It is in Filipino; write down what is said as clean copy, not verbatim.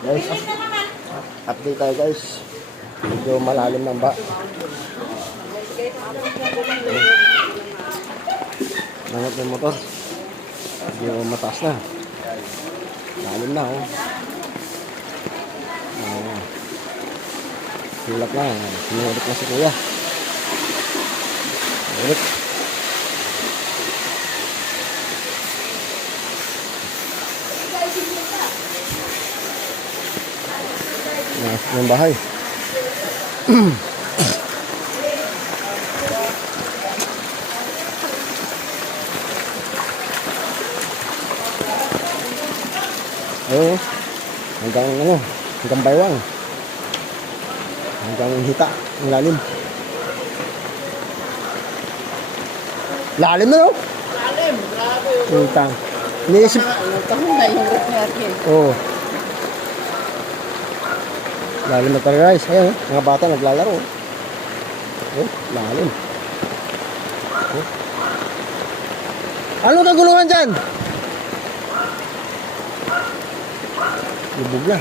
Guys, update tayo guys. Medyo malalim ng ba. Nangat ng motor. Medyo mataas na. Lalim na oh. Silap na. Sinulit na si kuya. Ulit. Nasok ng bahay. Ayun, hanggang baywang. Hanggang hita, ang lalim. Lalim na no? Lalim, grabe. Utang. Iniisip. Kahunda yung roof natin. Oo. Lalim na talaga guys. Ayan, mga bata naglalaro. Oh, lalim. Oh. Ano kagulungan dyan? Lubog na.